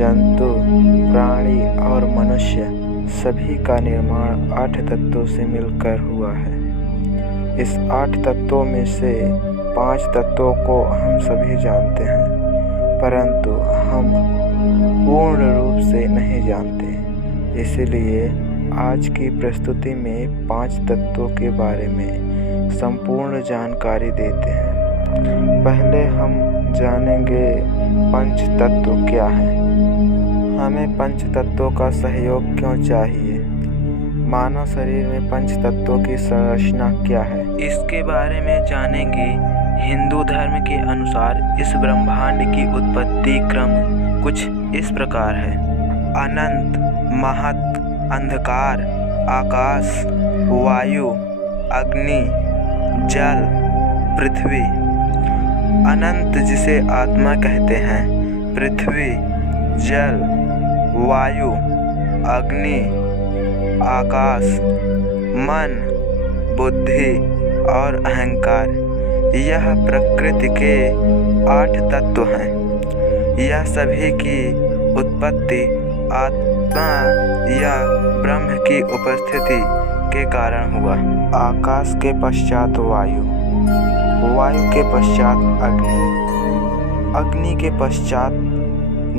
जंतु, प्राणी और मनुष्य सभी का निर्माण 8 तत्वों से मिलकर हुआ है। इस 8 तत्वों में से 5 तत्वों को हम सभी जानते हैं, परंतु हम पूर्ण रूप से नहीं जानते। इसलिए आज की प्रस्तुति में 5 तत्वों के बारे में संपूर्ण जानकारी देते हैं। पहले हम जानेंगे पंच तत्व क्या है। हमें पंच तत्वों का सहयोग क्यों चाहिए? मानव शरीर में पंच तत्वों की संरचना क्या है, इसके बारे में जानेंगे। हिंदू धर्म के अनुसार इस ब्रह्मांड की उत्पत्ति क्रम कुछ इस प्रकार है। अनंत, महत, अंधकार, आकाश, वायु, अग्नि, जल, पृथ्वी। अनंत जिसे आत्मा कहते हैं, पृथ्वी, जल, वायु, अग्नि, आकाश, मन, बुद्धि और अहंकार, यह प्रकृति के 8 तत्व हैं। यह सभी की उत्पत्ति आत्मा या ब्रह्म की उपस्थिति के कारण हुआ। आकाश के पश्चात वायु, वायु के पश्चात अग्नि, अग्नि के पश्चात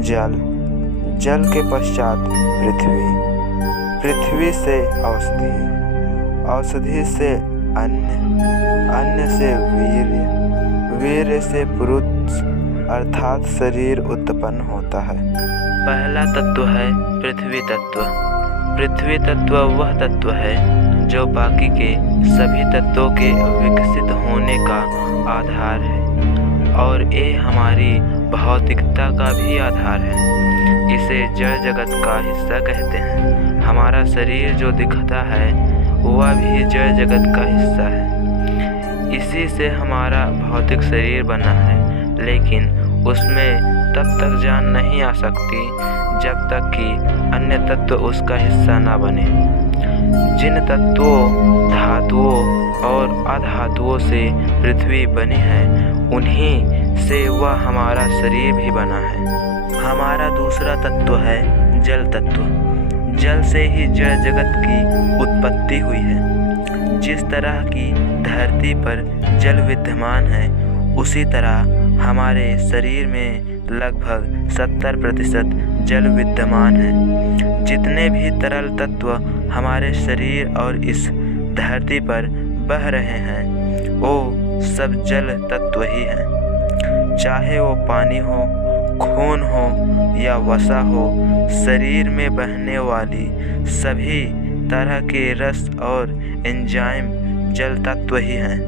जल, जल के पश्चात पृथ्वी, पृथ्वी से औषधि, औषधि से अन्न, अन्न से वीर्य, वीर्य से पुरुष अर्थात शरीर उत्पन्न होता है। पहला तत्व है पृथ्वी तत्व। पृथ्वी तत्व वह तत्व है जो बाकी के सभी तत्वों के विकसित होने का आधार है और ये हमारी भौतिकता का भी आधार है। इसे जड़ जगत का हिस्सा कहते हैं। हमारा शरीर जो दिखता है वह भी जड़ जगत का हिस्सा है। इसी से हमारा भौतिक शरीर बना है, लेकिन उसमें तब तक जान नहीं आ सकती जब तक कि अन्य तत्व उसका हिस्सा ना बने। जिन तत्वों, धातुओं और अधातुओं से पृथ्वी बनी है, उन्हीं से वह हमारा शरीर भी बना है। हमारा दूसरा तत्व है जल तत्व। जल से ही जड़ जगत की उत्पत्ति हुई है। जिस तरह की धरती पर जल विद्यमान है, उसी तरह हमारे शरीर में लगभग 70% जल विद्यमान है। जितने भी तरल तत्व हमारे शरीर और इस धरती पर बह रहे हैं, वो सब जल तत्व ही हैं। चाहे वो पानी हो, खून हो या वसा हो, शरीर में बहने वाली सभी तरह के रस और एंजाइम जल तत्व ही हैं।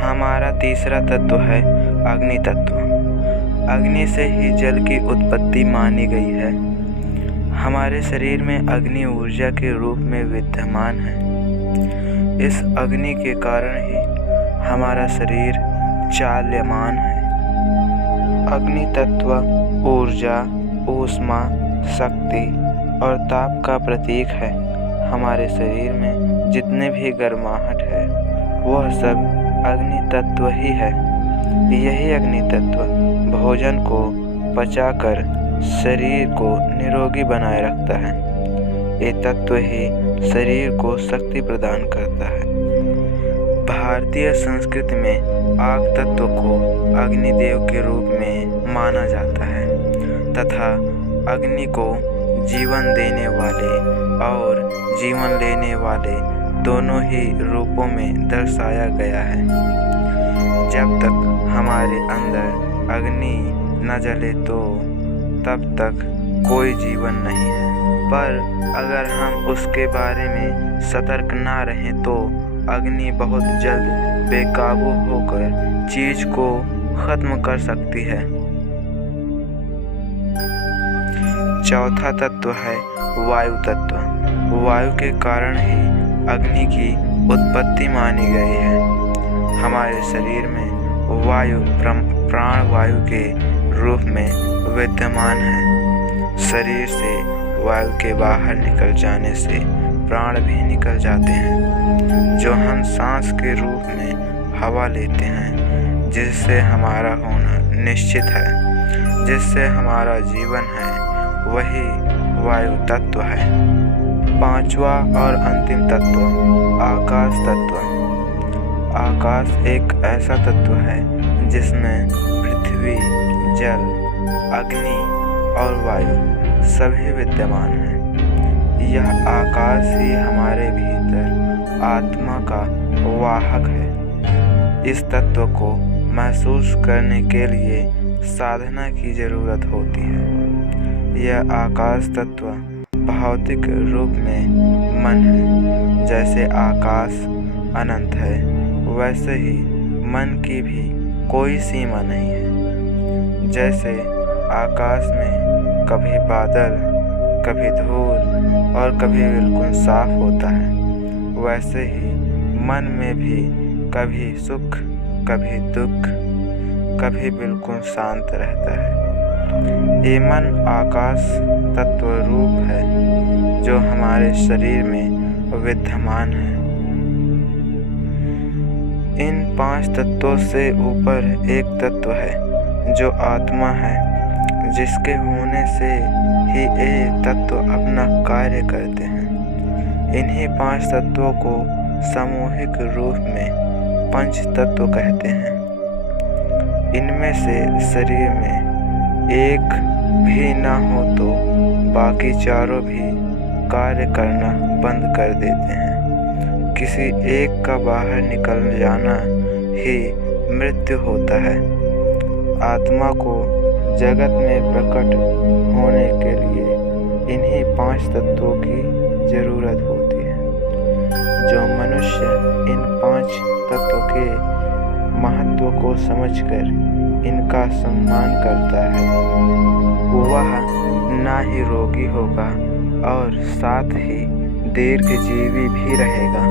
हमारा तीसरा तत्व है अग्नि तत्व। अग्नि से ही जल की उत्पत्ति मानी गई है। हमारे शरीर में अग्नि ऊर्जा के रूप में विद्यमान है। इस अग्नि के कारण ही हमारा शरीर चाल्यमान है। अग्नि तत्व ऊर्जा, ऊष्मा, शक्ति और ताप का प्रतीक है। हमारे शरीर में जितने भी गर्माहट है, वह सब अग्नि तत्व ही है। यही अग्नि तत्व भोजन को पचाकर शरीर को निरोगी बनाए रखता है। ये तत्व ही शरीर को शक्ति प्रदान करता है। भारतीय संस्कृति में आग तत्व को अग्निदेव के रूप में माना जाता है तथा अग्नि को जीवन देने वाले और जीवन लेने वाले दोनों ही रूपों में दर्शाया गया है। जब तक हमारे अंदर अग्नि न जले तो तब तक कोई जीवन नहीं है, पर अगर हम उसके बारे में सतर्क ना रहें तो अग्नि बहुत जल्द बेकाबू होकर चीज को खत्म कर सकती है। चौथा तत्व है वायु तत्व। वायु के कारण ही अग्नि की उत्पत्ति मानी गई है। हमारे शरीर में वायु प्राण वायु के रूप में विद्यमान है। शरीर से वायु के बाहर निकल जाने से प्राण भी निकल जाते हैं, जो हम सांस के रूप में हवा लेते हैं, जिससे हमारा होना निश्चित है। जिससे हमारा जीवन है, वही वायु तत्व है। पांचवा और अंतिम तत्व, आकाश तत्व। आकाश एक ऐसा तत्व है जिसमें पृथ्वी, जल, अग्नि और वायु सभी विद्यमान हैं। यह आकाश ही हमारे भीतर आत्मा का वाहक है। इस तत्व को महसूस करने के लिए साधना की जरूरत होती है। यह आकाश तत्व भौतिक रूप में मन है। जैसे आकाश अनंत है, वैसे ही मन की भी कोई सीमा नहीं है। जैसे आकाश में कभी बादल, कभी धूल और कभी बिल्कुल साफ होता है, वैसे ही मन में भी कभी सुख, कभी दुख, कभी बिल्कुल शांत रहता है। ये मन आकाश तत्व रूप है जो हमारे शरीर में विद्यमान है। इन 5 तत्वों से ऊपर एक तत्व है जो आत्मा है, जिसके होने से ही ये तत्व अपना कार्य करते हैं। इन्हीं 5 तत्वों को सामूहिक रूप में पंच तत्व कहते हैं। इनमें से शरीर में एक भी ना हो तो बाकी चारों भी कार्य करना बंद कर देते हैं। किसी एक का बाहर निकल जाना ही मृत्यु होता है। आत्मा को जगत में प्रकट होने के लिए इन्हीं 5 तत्वों की जरूरत होती है। जो मनुष्य इन 5 तत्वों के महत्व को समझकर इनका सम्मान करता है, वह ना ही रोगी होगा और साथ ही दीर्घजीवी भी रहेगा।